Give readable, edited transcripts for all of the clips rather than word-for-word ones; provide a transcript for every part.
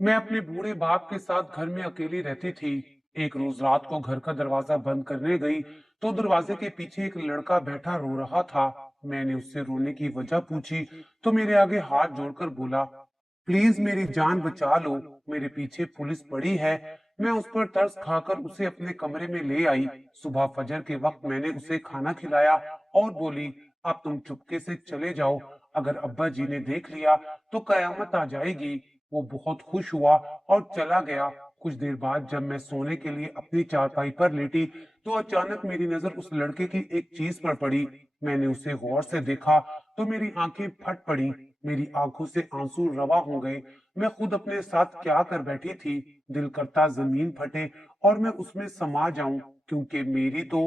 मैं अपने बूढ़े बाप के साथ घर में अकेली रहती थी। एक रोज रात को घर का दरवाजा बंद करने गई तो दरवाजे के पीछे एक लड़का बैठा रो रहा था। मैंने उससे रोने की वजह पूछी तो मेरे आगे हाथ जोड़कर बोला, प्लीज मेरी जान बचा लो, मेरे पीछे पुलिस पड़ी है। मैं उस पर तरस खाकर उसे अपने कमरे में ले आई। सुबह फजर के वक्त मैंने उसे खाना खिलाया और बोली, अब तुम चुपके से चले जाओ, अगर अब्बा जी ने देख लिया तो कयामत आ जाएगी। वो बहुत खुश हुआ और चला गया। कुछ देर बाद जब मैं सोने के लिए अपनी चारपाई पर लेटी तो अचानक मेरी नजर उस लड़के की एक चीज पर पड़ी। मैंने उसे गौर से देखा तो मेरी आंखें फट पड़ी, मेरी आंखों से आंसू रवा हो गए। मैं खुद अपने साथ क्या कर बैठी थी। दिल करता जमीन फटे और मैं उसमें समा जाऊं, क्योंकि मेरी तो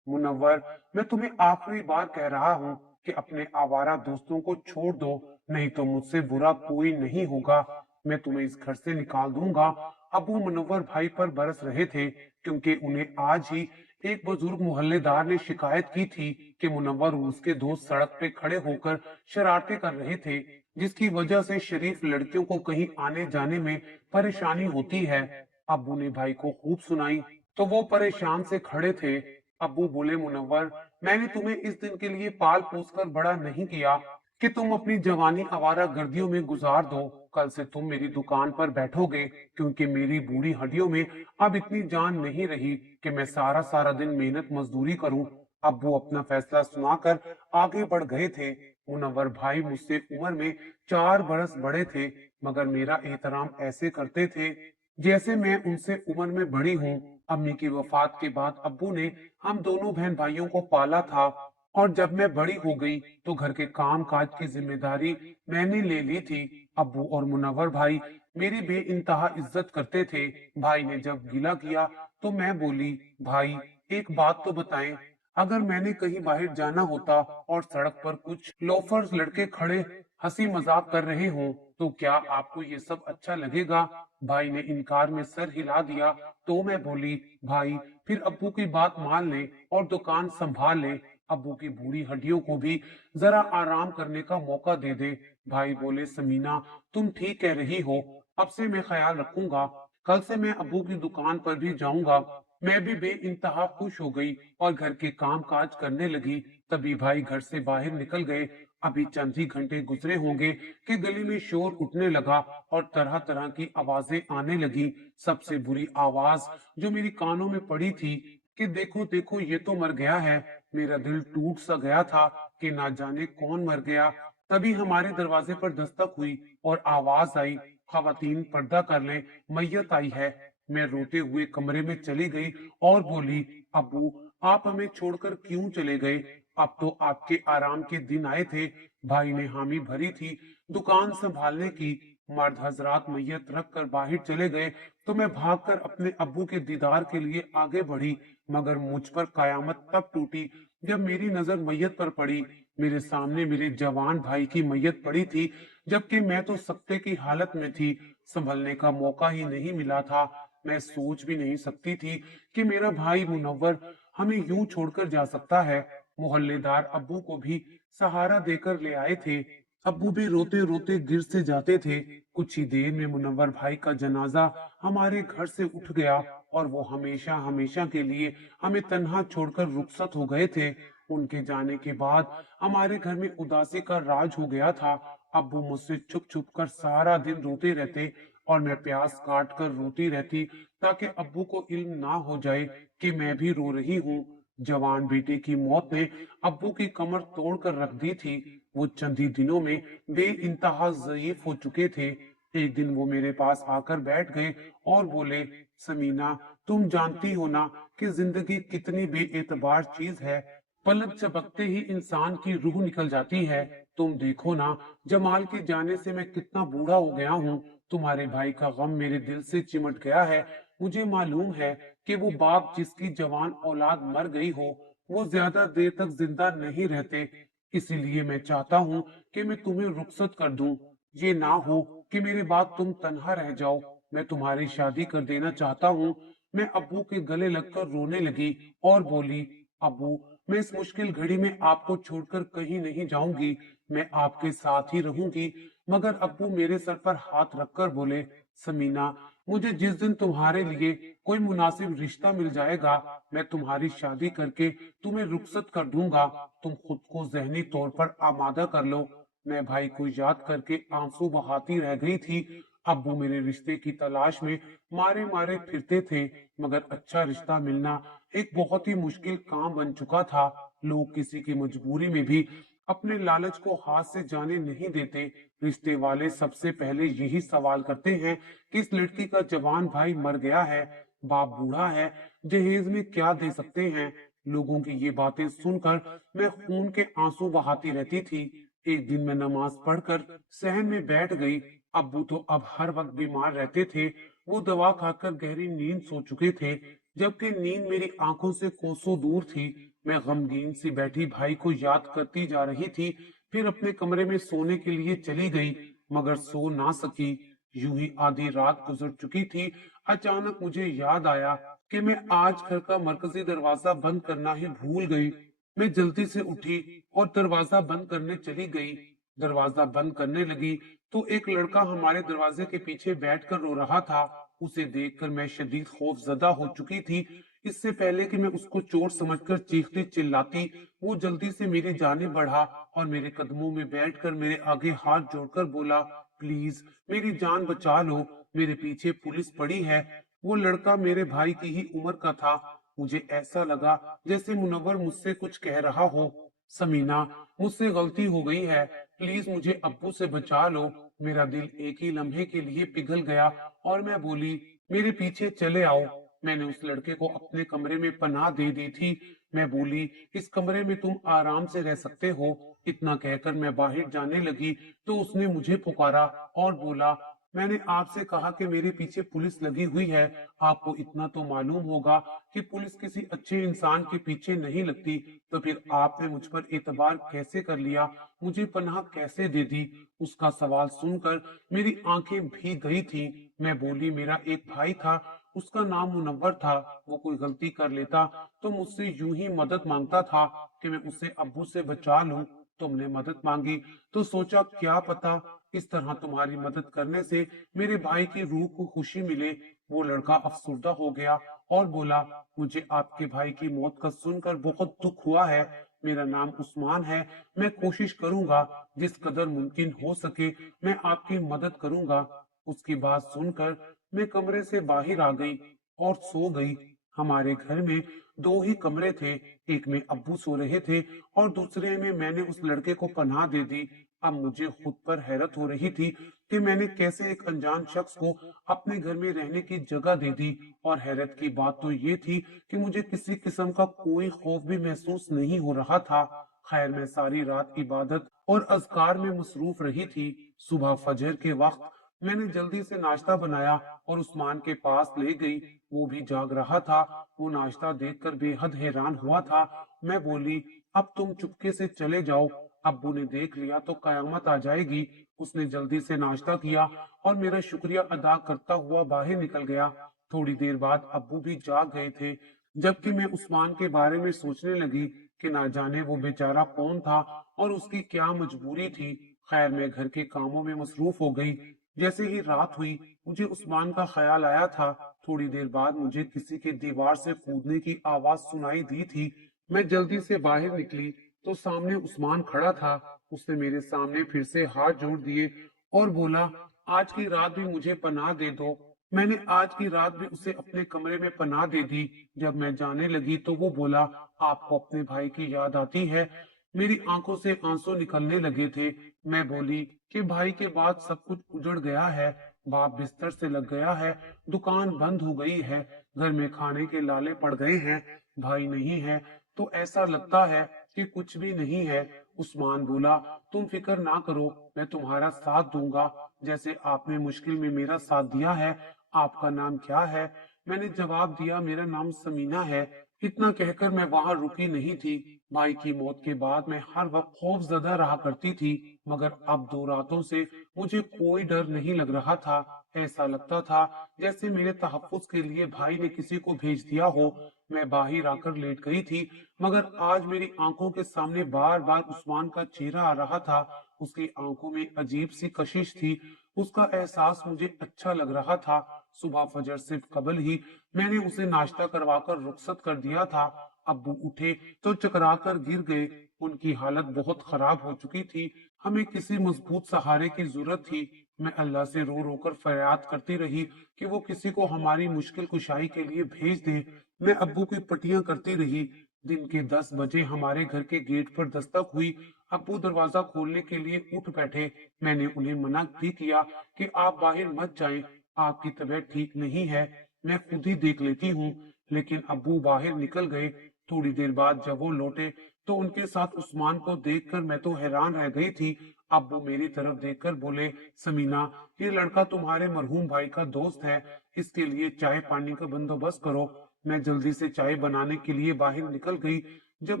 मुनव्वर, मैं तुम्हें आखिरी बार कह रहा हूँ कि अपने आवारा दोस्तों को छोड़ दो, नहीं तो मुझसे बुरा कोई नहीं होगा। मैं तुम्हें इस घर से निकाल दूंगा। अबू मुनव्वर भाई पर बरस रहे थे, क्योंकि उन्हें आज ही एक बुजुर्ग मोहल्लेदार ने शिकायत की थी कि मुनव्वर और उसके दोस्त सड़क पे खड़े होकर शरारतें कर रहे थे, जिसकी वजह से शरीफ लड़कियों को कहीं आने जाने में परेशानी होती है। अबू ने भाई को खूब सुनाई तो वो परेशान से खड़े थे। अब्बू बोले, मुनव्वर, मैंने तुम्हें इस दिन के लिए पाल पोस कर बड़ा नहीं किया कि तुम अपनी जवानी आवारा गर्दियों में गुजार दो। कल से तुम मेरी दुकान पर बैठोगे, क्योंकि मेरी बूढ़ी हड्डियों में अब इतनी जान नहीं रही कि मैं सारा सारा दिन मेहनत मजदूरी करूं। अब्बू अपना फैसला सुनाकर आगे बढ़ गए थे। मुनव्वर भाई मुझसे उम्र में 4 बरस बड़े थे, मगर मेरा एहतराम ऐसे करते थे जैसे मैं उनसे उम्र में बड़ी हूँ। अम्मी की वफात के बाद अब्बू ने हम दोनों बहन भाइयों को पाला था, और जब मैं बड़ी हो गई तो घर के काम काज की जिम्मेदारी मैंने ले ली थी। अब्बू और मुनव्वर भाई मेरी बेइंतहा इज्जत करते थे। भाई ने जब गिला किया तो मैं बोली, भाई एक बात तो बताएं, अगर मैंने कहीं बाहर जाना होता और सड़क पर कुछ लोफर्स लड़के खड़े हंसी मजाक कर रहे हों तो क्या आपको ये सब अच्छा लगेगा? भाई ने इनकार में सर हिला दिया तो मैं बोली, भाई फिर अब्बू की बात मान ले और दुकान संभाल ले। अब्बू की बूढ़ी हड्डियों को भी जरा आराम करने का मौका दे दे। भाई बोले, समीना तुम ठीक कह रही हो, अब से मैं ख्याल रखूंगा। कल से मैं अब्बू की दुकान पर भी जाऊंगा। मैं भी बेइंतहा खुश हो गई और घर के काम काज करने लगी। तभी भाई घर से बाहर निकल गए। अभी चंद ही घंटे गुजरे होंगे कि गली में शोर उठने लगा और तरह तरह की आवाजें आने लगी। सबसे बुरी आवाज जो मेरी कानों में पड़ी थी कि देखो देखो ये तो मर गया है। मेरा दिल टूट सा गया था कि ना जाने कौन मर गया। तभी हमारे दरवाजे पर दस्तक हुई और आवाज आई, खवातीन पर्दा कर लें, मैयत आई है। मैं रोते हुए कमरे में चली गई और बोली, अबू आप हमें छोड़कर क्यों चले गए? अब तो आपके आराम के दिन आए थे। भाई ने हामी भरी थी दुकान संभालने की। मर्द हजरात मैयत रख कर बाहर चले गए तो मैं भागकर अपने अब्बू के दीदार के लिए आगे बढ़ी, मगर मुझ पर कयामत तब टूटी जब मेरी नजर मैयत पर पड़ी। मेरे सामने मेरे जवान भाई की मैयत पड़ी थी, जबकि मैं तो सकते की हालत में थी। संभलने का मौका ही नहीं मिला था। मैं सोच भी नहीं सकती थी कि मेरा भाई मुनव्वर हमें यूं छोड़कर जा सकता है। मोहल्लेदार अब्बू को भी सहारा देकर ले आए थे। अब्बू भी रोते रोते गिर से जाते थे। कुछ ही देर में मुनव्वर भाई का जनाजा हमारे घर से उठ गया और वो हमेशा हमेशा के लिए हमें तन्हा छोड़कर रुखसत हो गए थे। उनके जाने के बाद हमारे घर में उदासी का राज हो गया था। अब्बू मुझसे छुप छुप कर सारा दिन रोते रहते और मैं प्यास काट कर रोती रहती, ताकि अब्बू को इल्म ना हो जाए कि मैं भी रो रही हूँ। जवान बेटे की मौत ने अब्बू की कमर तोड़ कर रख दी थी। वो चंद ही दिनों में बेइंतहा ज़ईफ हो चुके थे। एक दिन वो मेरे पास आकर बैठ गए और बोले, समीना तुम जानती हो ना कि जिंदगी कितनी बेएतबार चीज है। पलक झपकते ही इंसान की रूह निकल जाती है। तुम देखो ना, जमाल के जाने से मैं कितना बूढ़ा हो गया हूँ। तुम्हारे भाई का गम मेरे दिल से चिमट गया है। मुझे मालूम है कि वो बाप जिसकी जवान औलाद मर गई हो, वो ज्यादा देर तक जिंदा नहीं रहते। इसीलिए मैं चाहता हूँ कि मैं तुम्हें रुखसत कर दूं। ये ना हो कि मेरे बाद तुम तन्हा रह जाओ। मैं तुम्हारी शादी कर देना चाहता हूँ। मैं अब्बू के गले लगकर रोने लगी और बोली, अब्बू मैं इस मुश्किल घड़ी में आपको छोड़कर कहीं नहीं जाऊंगी। मैं आपके साथ ही रहूंगी। मगर अब्बू मेरे सर पर हाथ रखकर बोले, समीना, मुझे जिस दिन तुम्हारे लिए कोई मुनासिब रिश्ता मिल जाएगा, मैं तुम्हारी शादी करके तुम्हें रुखसत कर दूंगा। तुम खुद को जहनी तौर पर आमादा कर लो। मैं भाई को याद करके आंसू बहाती रह गई थी। अब्बू मेरे रिश्ते की तलाश में मारे मारे फिरते थे, मगर अच्छा रिश्ता मिलना एक बहुत ही मुश्किल काम बन चुका था। लोग किसी की मजबूरी में भी अपने लालच को हाथ से जाने नहीं देते। रिश्ते वाले सबसे पहले यही सवाल करते हैं कि इस लड़की का जवान भाई मर गया है, बाप बूढ़ा है, जहेज में क्या दे सकते हैं। लोगों की ये बातें सुनकर मैं खून के आंसू बहाती रहती थी। एक दिन मैं नमाज पढ़कर सहन में बैठ गई। अब्बू तो अब हर वक्त बीमार रहते थे। वो दवा खाकर गहरी नींद सो चुके थे, जबकि नींद मेरी आंखों से कोसों दूर थी। मैं गमगीन सी बैठी भाई को याद करती जा रही थी। फिर अपने कमरे में सोने के लिए चली गई, मगर सो ना सकी। यूं ही आधी रात गुजर चुकी थी। अचानक मुझे याद आया कि मैं आज घर का मरकजी दरवाजा बंद करना ही भूल गई। मैं जल्दी से उठी और दरवाजा बंद करने चली गई। दरवाजा बंद करने लगी तो एक लड़का हमारे दरवाजे के पीछे बैठकर रो रहा था। उसे देखकर मैं शदीद खौफजदा हो चुकी थी। इससे पहले कि मैं उसको चोर समझकर चीखती चिल्लाती, वो जल्दी से मेरी जाने बढ़ा और मेरे कदमों में बैठकर मेरे आगे हाथ जोड़कर बोला, प्लीज मेरी जान बचा लो, मेरे पीछे पुलिस पड़ी है। वो लड़का मेरे भाई की ही उम्र का था। मुझे ऐसा लगा जैसे मुनव्वर मुझसे कुछ कह रहा हो। समीना, मुझसे गलती हो गई है, प्लीज मुझे अब्बू से बचा लो। मेरा दिल एक ही लम्हे के लिए पिघल गया और मैं बोली, मेरे पीछे चले आओ। मैंने उस लड़के को अपने कमरे में पनाह दे दी थी। मैं बोली, इस कमरे में तुम आराम से रह सकते हो। इतना कहकर मैं बाहर जाने लगी तो उसने मुझे पुकारा और बोला, मैंने आपसे कहा कि मेरे पीछे पुलिस लगी हुई है। आपको इतना तो मालूम होगा कि पुलिस किसी अच्छे इंसान के पीछे नहीं लगती। तो फिर आपने मुझ पर एतबार कैसे कर लिया, मुझे पनाह कैसे दे दी? उसका सवाल सुनकर मेरी आंखें भीग गई थी। मैं बोली, मेरा एक भाई था, उसका नाम मुनव्वर था। वो कोई गलती कर लेता तो मुझसे यूं ही मदद मांगता था कि मैं उसे अब्बू से बचा लूं। तुमने मदद मांगी तो सोचा क्या पता इस तरह तुम्हारी मदद करने से मेरे भाई की रूह को खुशी मिले। वो लड़का अफसुर्दा हो गया और बोला, मुझे आपके भाई की मौत का सुनकर बहुत दुख हुआ है। मेरा नाम उस्मान है। मैं कोशिश करूंगा जिस कदर मुमकिन हो सके मैं आपकी मदद करूंगा। उसकी बात सुनकर मैं कमरे से बाहर आ गई और सो गई। हमारे घर में दो ही कमरे थे, एक में अब्बू सो रहे थे और दूसरे में मैंने उस लड़के को पनाह दे दी। अब मुझे खुद पर हैरत हो रही थी कि मैंने कैसे एक अनजान शख्स को अपने घर में रहने की जगह दे दी। और हैरत की बात तो ये थी कि मुझे किसी किस्म का कोई खौफ भी महसूस नहीं हो रहा था। खैर, मैं सारी रात इबादत और अज़कार में मसरूफ रही थी। सुबह फजर के वक्त मैंने जल्दी से नाश्ता बनाया और उस्मान के पास ले गई। वो भी जाग रहा था। वो नाश्ता देखकर बेहद हैरान हुआ था। मैं बोली, अब तुम चुपके से चले जाओ, अब्बू ने देख लिया तो कयामत आ जाएगी। उसने जल्दी से नाश्ता किया और मेरा शुक्रिया अदा करता हुआ बाहर निकल गया। थोड़ी देर बाद अब्बू भी जाग गए थे, जबकि मैं उस्मान के बारे में सोचने लगी कि ना जाने वो बेचारा कौन था और उसकी क्या मजबूरी थी। खैर, मैं घर के कामों में मसरूफ हो गई। जैसे ही रात हुई मुझे उस्मान का ख्याल आया था। थोड़ी देर बाद मुझे किसी के दीवार से कूदने की आवाज सुनाई दी थी। मैं जल्दी से बाहर निकली तो सामने उस्मान खड़ा था। उसने मेरे सामने फिर से हाथ जोड़ दिए और बोला, आज की रात भी मुझे पनाह दे दो। मैंने आज की रात भी उसे अपने कमरे में पनाह दे दी। जब मैं जाने लगी तो वो बोला, आपको अपने भाई की याद आती है? मेरी आंखों से आंसू निकलने लगे थे। मैं बोली कि भाई के बाद सब कुछ उजड़ गया है। बाप बिस्तर से लग गया है, दुकान बंद हो गई है, घर में खाने के लाले पड़ गए हैं। भाई नहीं है तो ऐसा लगता है कि कुछ भी नहीं है। उस्मान बोला, तुम फिक्र ना करो, मैं तुम्हारा साथ दूंगा जैसे आपने मुश्किल में मेरा साथ दिया है। आपका नाम क्या है? मैंने जवाब दिया, मेरा नाम समीना है। इतना कहकर मैं वहां रुकी नहीं थी। भाई की मौत के बाद मैं हर वक्त खौफजदा रहा करती थी, मगर अब 2 रातों से मुझे कोई डर नहीं लग रहा था। ऐसा लगता था जैसे मेरे तहफ्फुज के लिए भाई ने किसी को भेज दिया हो। मैं बाहर आकर लेट गई थी, मगर आज मेरी आंखों के सामने बार बार उस्मान का चेहरा आ रहा था। उसकी आंखों में अजीब सी कशिश थी। उसका एहसास मुझे अच्छा लग रहा था। सुबह फजर से कबल ही मैंने उसे नाश्ता करवाकर रुखसत कर दिया था। अब्बू उठे तो चकरा कर गिर गए। उनकी हालत बहुत खराब हो चुकी थी। हमें किसी मजबूत सहारे की जरूरत थी। मैं अल्लाह से रो रो कर फरियाद करती रही कि वो किसी को हमारी मुश्किल कुशाई के लिए भेज दे। मैं अब्बू की पटियां करती रही। दिन के 10 बजे हमारे घर के गेट पर दस्तक हुई। अब्बू दरवाजा खोलने के लिए उठ बैठे। मैंने उन्हें मना भी किया कि आप बाहर मत जाएं, आपकी तबीयत ठीक नहीं है, मैं खुद ही देख लेती हूँ। लेकिन अब्बू बाहर निकल गए। थोड़ी देर बाद जब वो लौटे तो उनके साथ उस्मान को देखकर मैं तो हैरान रह गई थी। अब्बू मेरी तरफ देखकर बोले, समीना, ये लड़का तुम्हारे मरहूम भाई का दोस्त है, इसके लिए चाय पानी का बंदोबस्त करो। मैं जल्दी से चाय बनाने के लिए बाहर निकल गई। जब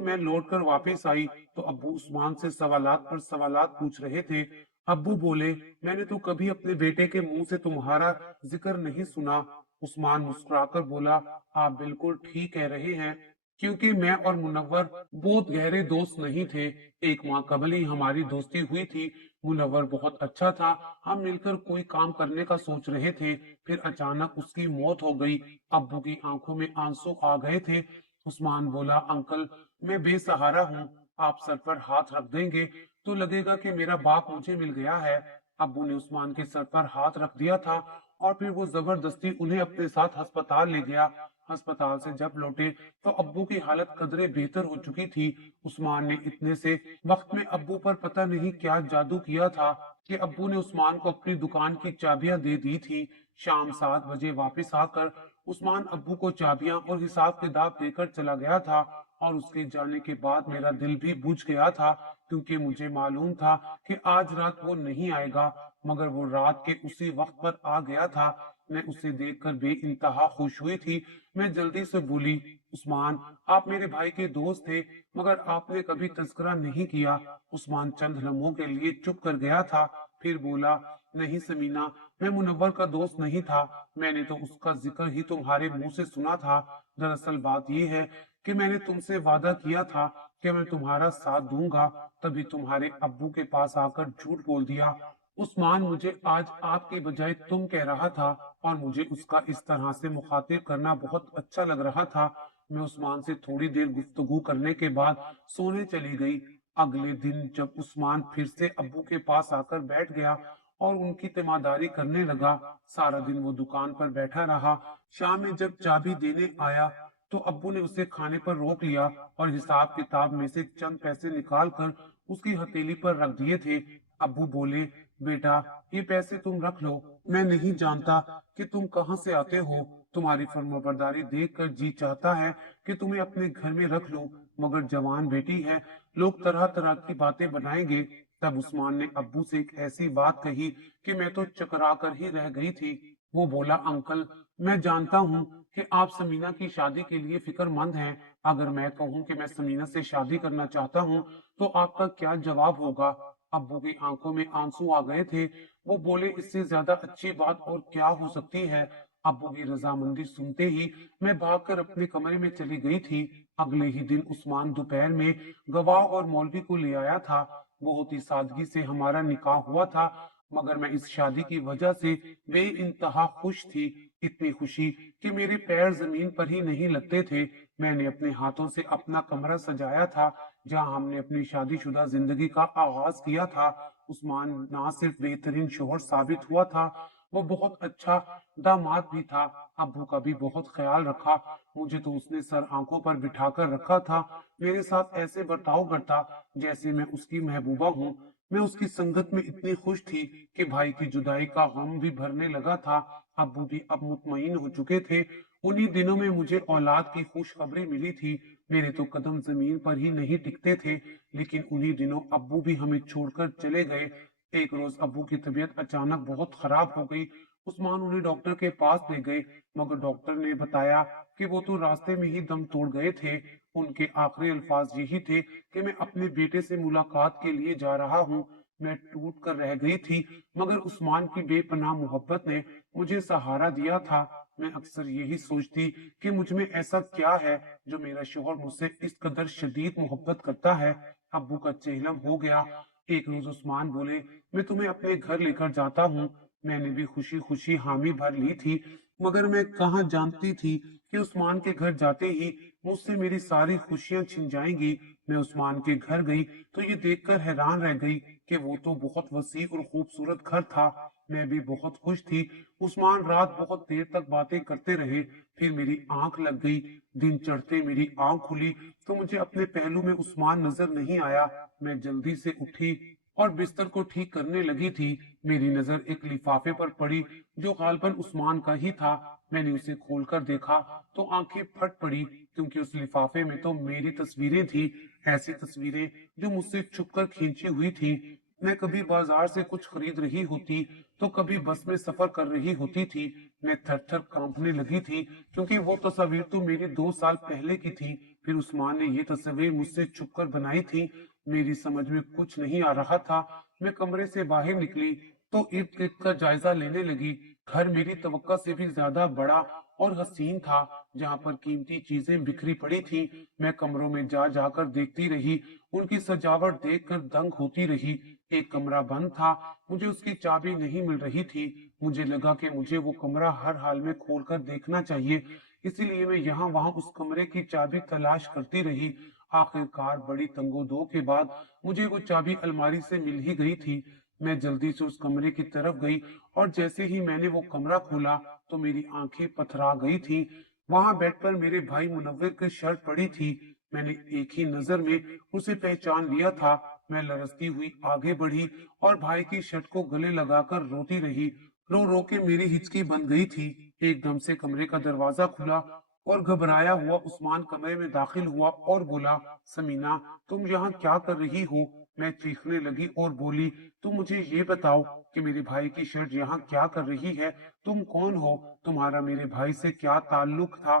मैं लौट कर वापस आई तो अब्बू उस्मान से सवालात पर सवालात पूछ रहे थे। अब्बू बोले, मैंने तो कभी अपने बेटे के मुंह से तुम्हारा जिक्र नहीं सुना। उस्मान मुस्कुराकर बोला, आप बिल्कुल ठीक कह रहे हैं, क्योंकि मैं और मुनव्वर बहुत गहरे दोस्त नहीं थे। एक माह कबल ही हमारी दोस्ती हुई थी। मुनव्वर बहुत अच्छा था। हम मिलकर कोई काम करने का सोच रहे थे, फिर अचानक उसकी मौत हो गई। अब्बू की आंखों में आंसू आ गए थे। उस्मान बोला, अंकल, मैं बेसहारा हूँ, आप सर पर हाथ रख देंगे तो लगेगा कि मेरा बाप मुझे मिल गया है। अब्बू ने उस्मान के सर पर हाथ रख दिया था और फिर वो जबरदस्ती उन्हें अपने साथ अस्पताल ले गया। अस्पताल से जब लौटे तो अब्बू की हालत कदरे बेहतर हो चुकी थी। उस्मान ने इतने से वक्त में अब्बू पर पता नहीं क्या जादू किया था कि अब्बू ने उस्मान को अपनी दुकान की चाबियां दे दी थी। शाम 7 बजे वापस आकर उस्मान अब्बू को चाबियां और हिसाब किताब देकर चला गया था। और उसके जाने के बाद मेरा दिल भी बुझ गया था, क्योंकि मुझे मालूम था कि आज रात वो नहीं आएगा। मगर वो रात के उसी वक्त पर आ गया था। मैं उसे देखकर बेइंतहा खुश हुई थी। मैं जल्दी से बोली, उस्मान, आप मेरे भाई के दोस्त थे, मगर आपने कभी तज़किरा नहीं किया। उस्मान चंद लम्हों के लिए चुप कर गया था, फिर बोला, नहीं समीना, मैं मुनव्वर का दोस्त नहीं था, मैंने तो उसका जिक्र ही तुम्हारे मुंह से सुना था। दरअसल बात यह है कि मैंने तुमसे वादा किया था कि मैं तुम्हारा साथ दूंगा, तभी तुम्हारे अब्बू के पास आकर झूठ बोल दिया। उस्मान मुझे आज आपकी बजाय तुम कह रहा था और मुझे उसका इस तरह से मुखातिब करना बहुत अच्छा लग रहा था। मैं उस्मान से थोड़ी देर गुफ्तगू करने के बाद सोने चली गई। अगले दिन जब उस्मान फिर से अब्बू के पास आकर बैठ गया और उनकी तीमारदारी करने लगा, सारा दिन वो दुकान पर बैठा रहा। शाम में जब चाबी देने आया तो अब्बू ने उसे खाने पर रोक लिया और हिसाब किताब में से चंद पैसे निकाल कर उसकी हथेली पर रख दिए थे। अब्बू बोले, बेटा, ये पैसे तुम रख लो, मैं नहीं जानता कि तुम कहाँ से आते हो। तुम्हारी फर्माबरदारी देखकर जी चाहता है कि तुम्हें अपने घर में रख लूं, मगर जवान बेटी है, लोग तरह तरह की बातें बनाएंगे। तब उस्मान ने अब्बू से एक ऐसी बात कही कि मैं तो चकरा कर ही रह गई थी। वो बोला, अंकल, मैं जानता हूँ कि आप समीना की शादी के लिए फिक्रमंद हैं। अगर मैं कहूँ कि मैं समीना से शादी करना चाहता हूँ तो आपका क्या जवाब होगा? अब्बू की आंखों में आंसू आ गए थे। वो बोले, इससे ज्यादा अच्छी बात और क्या हो सकती है? अब्बू की रजामंदी सुनते ही मैं भागकर अपने कमरे में चली गई थी। अगले ही दिन उस्मान दोपहर में गवाह और मौलवी को ले आया था। बहुत ही सादगी से हमारा निकाह हुआ था, मगर मैं इस शादी की वजह से बेइंतहा खुश थी। इतनी खुशी कि मेरे पैर जमीन पर ही नहीं लगते थे। मैंने अपने हाथों से अपना कमरा सजाया था जहां हमने अपनी शादीशुदा जिंदगी का आगाज किया था। उस्मान ना सिर्फ बेहतरीन शोहर साबित हुआ था, वो बहुत अच्छा दामाद भी था। अब्बू का भी बहुत ख्याल रखा। मुझे तो उसने सर आंखों पर बिठाकर रखा था। मेरे साथ ऐसे बर्ताव करता जैसे मैं उसकी महबूबा हूँ। मैं उसकी संगत में इतनी खुश थी कि भाई की जुदाई का गम भी भरने लगा था। अब्बू भी अब मुतमईन हो चुके थे। उन्हीं दिनों में मुझे औलाद की खुशखबरी मिली थी। मेरे तो कदम जमीन पर ही नहीं टिकते थे, लेकिन उन्हीं दिनों अब्बू भी हमें छोड़कर चले गए। एक रोज अब्बू की तबीयत अचानक बहुत खराब हो गई। उस्मान उन्हें डॉक्टर के पास ले गए, मगर डॉक्टर ने बताया कि वो तो रास्ते में ही दम तोड़ गए थे। उनके आखिरी अल्फाज यही थे कि मैं अपने बेटे से मुलाकात के लिए जा रहा हूँ। मैं टूट कर रह गई थी, मगर उस्मान की बेपनाह मोहब्बत ने मुझे सहारा दिया था। मैं अक्सर यही सोचती कि मुझ में ऐसा क्या है जो मेरा शोहर मुझसे इस कदर शदीद मोहब्बत करता है। अब्बू का चेहलम हो गया। एक रोज उस्मान बोले, मैं तुम्हें अपने घर लेकर जाता हूँ। मैंने भी खुशी खुशी हामी भर ली थी, मगर मैं कहाँ जानती थी कि उस्मान के घर जाते ही मुझसे मेरी सारी खुशियां छिन जाएंगी। मैं उस्मान के घर गई तो ये देखकर हैरान रह गई कि वो तो बहुत वसी और खूबसूरत घर था। मैं भी बहुत खुश थी। उस्मान रात बहुत देर तक बातें करते रहे। फिर मेरी आंख लग गई। दिन चढ़ते मेरी आंख खुली तो मुझे अपने पहलू में उस्मान नजर नहीं आया। मैं जल्दी से उठी और बिस्तर को ठीक करने लगी थी। मेरी नजर एक लिफाफे पर पड़ी जो गालबन उस्मान का ही था। मैंने उसे खोलकर देखा तो आंखें फट पड़ी, क्योंकि उस लिफाफे में तो मेरी तस्वीरें थी। ऐसी तस्वीरें जो मुझसे छुपकर खींची हुई थी। मैं कभी बाजार से कुछ खरीद रही होती तो कभी बस में सफर कर रही होती थी। मैं थर थर कांपने लगी थी, क्योंकि वो तस्वीर तो मेरी 2 साल पहले की थी। फिर उस्मान ने ये तस्वीर मुझसे छुपकर बनाई थी। मेरी समझ में कुछ नहीं आ रहा था। मैं कमरे से बाहर निकली तो इर्द गिर्द का जायजा लेने लगी। घर मेरी तवक्का से भी ज्यादा बड़ा और हसीन था। जहाँ पर कीमती चीजें बिखरी पड़ी थी, मैं कमरों में जा जाकर देखती रही। उनकी सजावट देखकर दंग होती रही। एक कमरा बंद था, मुझे उसकी चाबी नहीं मिल रही थी। मुझे लगा कि मुझे वो कमरा हर हाल में खोलकर देखना चाहिए। इसीलिए मैं यहाँ वहां उस कमरे की चाबी तलाश करती रही। आखिरकार बड़ी तंगोदो के बाद मुझे वो चाबी अलमारी से मिल ही गई थी। मैं जल्दी से उस कमरे की तरफ गई और जैसे ही मैंने वो कमरा खोला तो मेरी आंखें पथरा गई थी। वहां बेड पर मेरे भाई मुनव्विर की शर्ट पड़ी थी। मैंने एक ही नजर में उसे पहचान लिया था। मैं लरजती हुई आगे बढ़ी और भाई की शर्ट को गले लगाकर रोती रही। रो रो के मेरी हिचकी बंद गई थी। एकदम से कमरे का दरवाजा खुला और घबराया हुआ उस्मान कमरे में दाखिल हुआ और बोला, समीना, तुम यहाँ क्या कर रही हो? मैं चीखने लगी और बोली, तुम मुझे ये बताओ कि मेरे भाई की शर्ट यहाँ क्या कर रही है? तुम कौन हो? तुम्हारा मेरे भाई से क्या ताल्लुक था?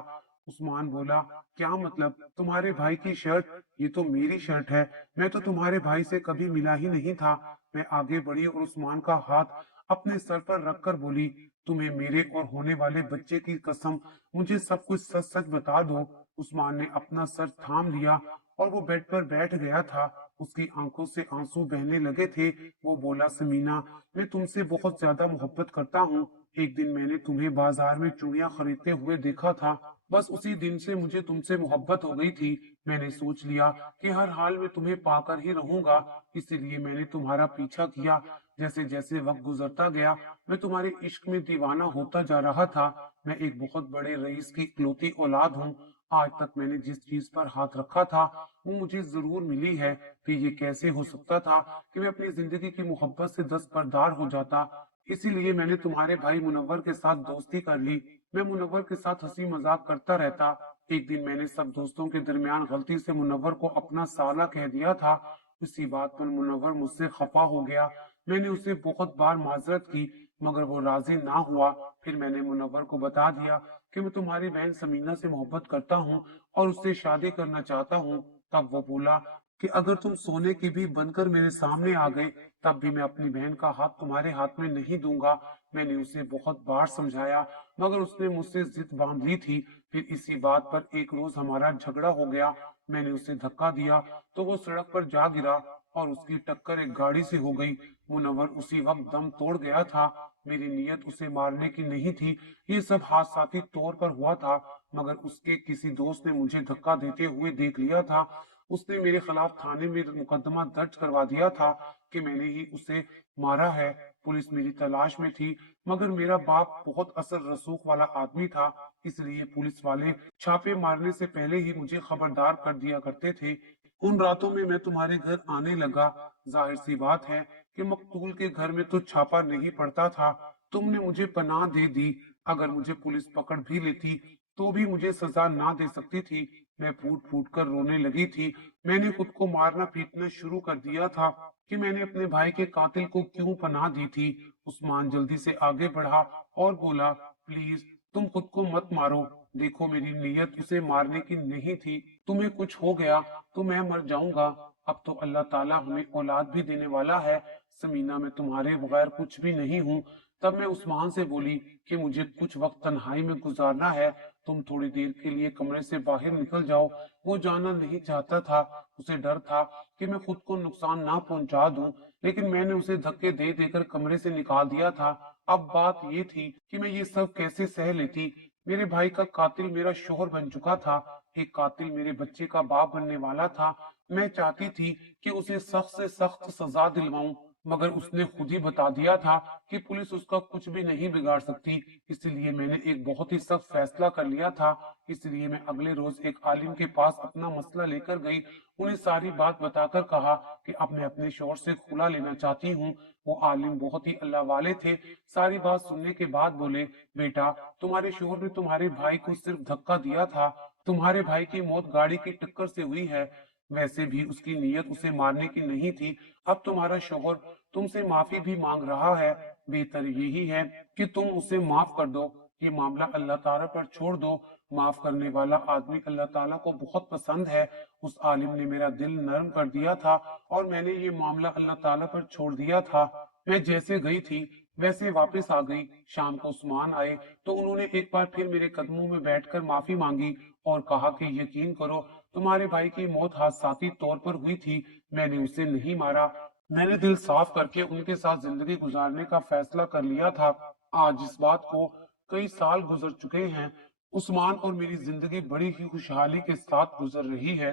उस्मान बोला, क्या मतलब तुम्हारे भाई की शर्ट? ये तो मेरी शर्ट है। मैं तो तुम्हारे भाई से कभी मिला ही नहीं था। मैं आगे बढ़ी और उस्मान का हाथ अपने सर पर रखकर बोली, तुम्हें मेरे और होने वाले बच्चे की कसम, मुझे सब कुछ सच सच बता दो। उस्मान ने अपना सर थाम लिया और वो बेड पर बैठ गया था। उसकी आंखों से आंसू बहने लगे थे। वो बोला, समीना, मैं तुमसे बहुत ज्यादा मोहब्बत करता हूँ। एक दिन मैंने तुम्हें बाजार में चूड़ियां खरीदते हुए देखा था। बस उसी दिन से मुझे तुमसे मोहब्बत हो गई थी। मैंने सोच लिया कि हर हाल में तुम्हें पाकर ही रहूंगा। इसीलिए मैंने तुम्हारा पीछा किया। जैसे जैसे वक्त गुजरता गया, मैं तुम्हारे इश्क में दीवाना होता जा रहा था। मैं एक बहुत बड़े रईस की इकलौती औलाद हूँ। आज तक मैंने जिस चीज पर हाथ रखा था वो मुझे जरूर मिली है। फिर ये कैसे हो सकता था कि मैं अपनी जिंदगी की मोहब्बत से दस्तबरदार हो जाता? इसीलिए मैंने तुम्हारे भाई मुनव्वर के साथ दोस्ती कर ली। मैं मुनव्वर के साथ हंसी मजाक करता रहता। एक दिन मैंने सब दोस्तों के दरमियान गलती से मुनव्वर को अपना साला कह दिया था। इसी बात पर मुनव्वर मुझसे खफा हो गया। मैंने उसे बहुत बार माजरत की, मगर वो राजी ना हुआ। फिर मैंने मुनव्वर को बता दिया कि मैं तुम्हारी बहन समीना से मोहब्बत करता हूँ और उससे शादी करना चाहता हूँ। तब वो बोला कि अगर तुम सोने की भी बनकर मेरे सामने आ गए, तब भी मैं अपनी बहन का हाथ तुम्हारे हाथ में नहीं दूंगा। मैंने उसे बहुत बार समझाया, मगर उसने मुझसे जिद बांध ली थी। फिर इसी बात पर एक रोज हमारा झगड़ा हो गया। मैंने उसे धक्का दिया तो वो सड़क पर जा गिरा और उसकी टक्कर एक गाड़ी से हो गई। मुनव्वर उसी वक्त दम तोड़ गया था। मेरी नीयत उसे मारने की नहीं थी। ये सब हादसाती तौर पर हुआ था, मगर उसके किसी दोस्त ने मुझे धक्का देते हुए देख लिया था। उसने मेरे खिलाफ थाने में मुकदमा दर्ज करवा दिया था कि मैंने ही उसे मारा है। पुलिस मेरी तलाश में थी, मगर मेरा बाप बहुत असर रसूख वाला आदमी था। इसलिए पुलिस वाले छापे मारने से पहले ही मुझे खबरदार कर दिया करते थे। उन रातों में मैं तुम्हारे घर आने लगा। जाहिर सी बात है कि मकतूल के घर में तो छापा नहीं पड़ता था। तुमने मुझे पनाह दे दी। अगर मुझे पुलिस पकड़ भी लेती तो भी मुझे सजा ना दे सकती थी। मैं फूट फूट कर रोने लगी थी। मैंने खुद को मारना पीटना शुरू कर दिया था कि मैंने अपने भाई के कातिल को क्यों पनाह दी थी। उस्मान जल्दी से आगे बढ़ा और बोला, प्लीज तुम खुद को मत मारो। देखो, मेरी नीयत उसे मारने की नहीं थी। तुम्हें कुछ हो गया तो मैं मर जाऊंगा। अब तो अल्लाह ताला हमें औलाद भी देने वाला है। समीना, मैं तुम्हारे बगैर कुछ भी नहीं हूँ। तब मैं उस्मान से बोली कि मुझे कुछ वक्त तन्हाई में गुजारना है, तुम थोड़ी देर के लिए कमरे से बाहर निकल जाओ। वो जाना नहीं चाहता था, उसे डर था कि मैं खुद को नुकसान ना पहुंचा दूं, लेकिन मैंने उसे धक्के दे देकर कमरे से निकाल दिया था। अब बात ये थी कि मैं ये सब कैसे सह लेती। मेरे भाई का कातिल मेरा शोहर बन चुका था, एक कातिल मेरे बच्चे का बाप बनने वाला था। मैं चाहती थी कि उसे सख्त से सख्त सजा दिलवाऊं, मगर उसने खुद ही बता दिया था कि पुलिस उसका कुछ भी नहीं बिगाड़ सकती। इसलिए मैंने एक बहुत ही सख्त फैसला कर लिया था। इसलिए मैं अगले रोज एक आलिम के पास अपना मसला लेकर गई, उन्हें सारी बात बताकर कहा कि अब मैं अपने शौहर से खुला लेना चाहती हूँ। वो आलिम बहुत ही अल्लाह वाले थे। सारी बात सुनने के बाद बोले, बेटा, तुम्हारे शौहर ने तुम्हारे भाई को सिर्फ धक्का दिया था, तुम्हारे भाई की मौत गाड़ी की टक्कर से हुई है। वैसे भी उसकी नीयत उसे मारने की नहीं थी। अब तुम्हारा शौहर तुमसे माफी भी मांग रहा है। बेहतर यही है कि तुम उसे माफ कर दो। ये मामला अल्लाह ताला पर छोड़ दो। माफ करने वाला आदमी अल्लाह ताला को बहुत पसंद है। उस आलिम ने मेरा दिल नरम कर दिया था और मैंने ये मामला अल्लाह ताला पर छोड़ दिया था। मैं जैसे गई थी वैसे वापस आ गई। शाम को उस्मान आए तो उन्होंने एक बार फिर मेरे कदमों में बैठकर माफी मांगी और कहा कि यकीन करो, तुम्हारे भाई की मौत हादसाती तौर पर हुई थी, मैंने उसे नहीं मारा। मैंने दिल साफ करके उनके साथ जिंदगी गुजारने का फैसला कर लिया था। आज इस बात को कई साल गुजर चुके हैं। उस्मान और मेरी जिंदगी बड़ी ही खुशहाली के साथ गुजर रही है।